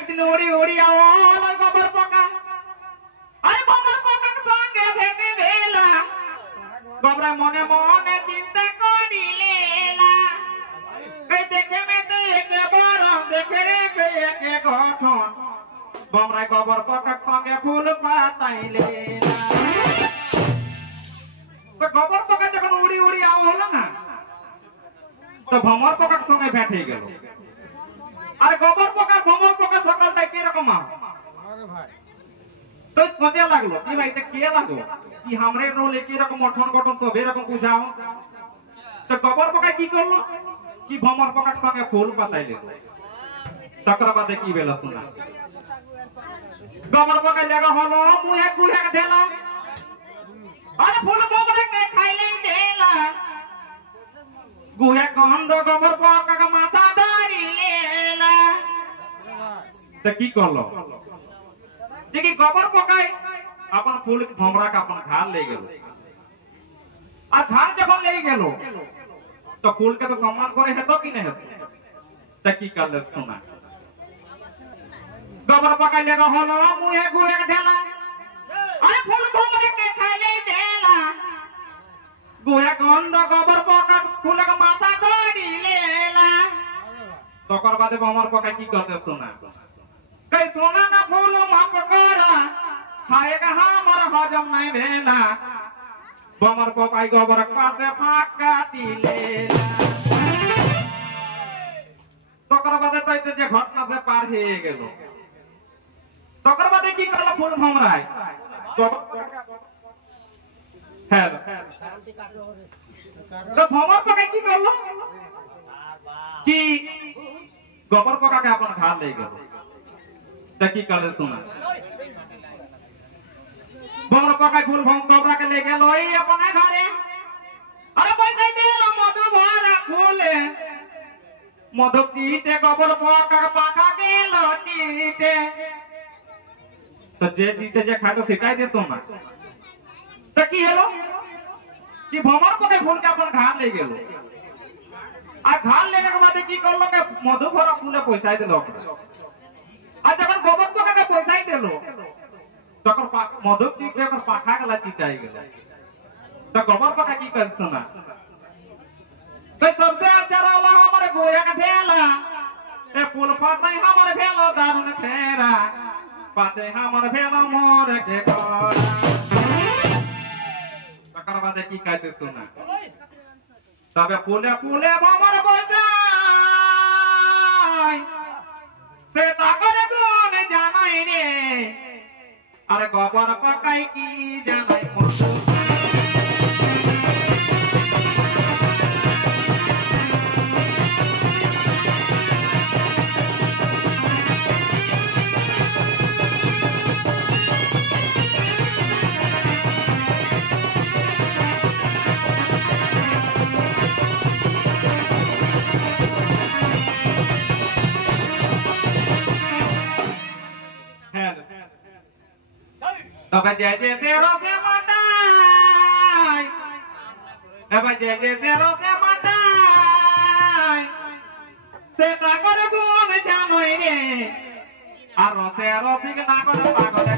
একদিন উড়ি উড়ি আওয়াল গোবর পোকা আরে গোবর পোকার সঙ্গে ভেটে বেলা গোবরা মনে মনে চিন্তা করিলেলা এই দেখে মেতে একে বড় দেখে রে একে গঠন গোবরা গোবর পোকার সঙ্গে ফুল পাতাইলেলা তো গোবর পোকা যখন উড়ি উড়ি আওয়াল না তো ভমর পোকার সঙ্গে ভেটে গেল আর গোবর পোকা ভমর পোকা সকালটা কি রকম আরে ভাই তো সোচে লাগলো কি ভাই এটা কে লাগো কি हमरे रोले কি রকম গঠন গঠন সব এরকম বুঝাও তো গোবর পোকা কি করলো কি ভমর পোকার সঙ্গে ফুল পাতাইলে চক্রবাদে কি বেলা শোনা গোবর পোকা লাগা হলো মুহে গুহে ঢেলা আর ফুল গোবরকে খাইলেই ঢেলা গুহে গন্ধ গোবর পোকা মাথা ধরিলেলা তো কি করলো দেখি গোবর পোকায় अपन फूल भमरा का अपन घाल ले गेलो आ घाल जब ले गेलो तो फूल के तो सम्मान करे है तो कि नहीं है त की कर ले सुना गोबर पोका लेगा हलो मुहे गुहे ढेला अरे फूल भमरे के खाइले ढेला गुहे गंध गोबर पोका फूल का माथा धरी लेला तकर बादे भमर पोका की करते सुना कई सोना ना फूल माप करा खाएगा हमारा हजम नहीं भेला बमर को काई गोबर पासे फाका दिलेला तकर बादे तो जे घटना से पार हे गेलो तकर बादे की करला फूल भमराय है तो भमर को की करलो कि गोबर को का अपन घाल ले गेलो त की करे सुना भमर पकाय फूल भम गोबरा के ले गेलो ई अपने घरे अरे पैसा देलो मधु भरा फूले मधु पीते गोबर पका पाका गेलो तीते तो जे तीते जे खातो सिकाय देतो ना तो की हेलो कि भमर पकाय फूल के अपन घाल ले गेलो आ घाल लेने के बाद की करलो के मधु भरा फूले पैसा देलो आ जब गोबर पका के पैसा देलो तकर मधुक की के पाखा गला चिताई गेला त गोबर पका की कर सुना तो सबसे अच्छा रहला हमरे गोया के भेला ए फूल पाते हमरे भेलो दारुन फेरा पाते हमरे भेलो मोर के कोरा तकर बाद की कहते सुना तबे फूले फूले हमर बजाय से ताकर कोन जानाई रे अरे गोबर पकाई की जानाई मोर अब जय जय से रोसे मटाई अब जय जय से रोसे मटाई से सागर गुण जानोई रे আর রসে রসিক না করে পাগলে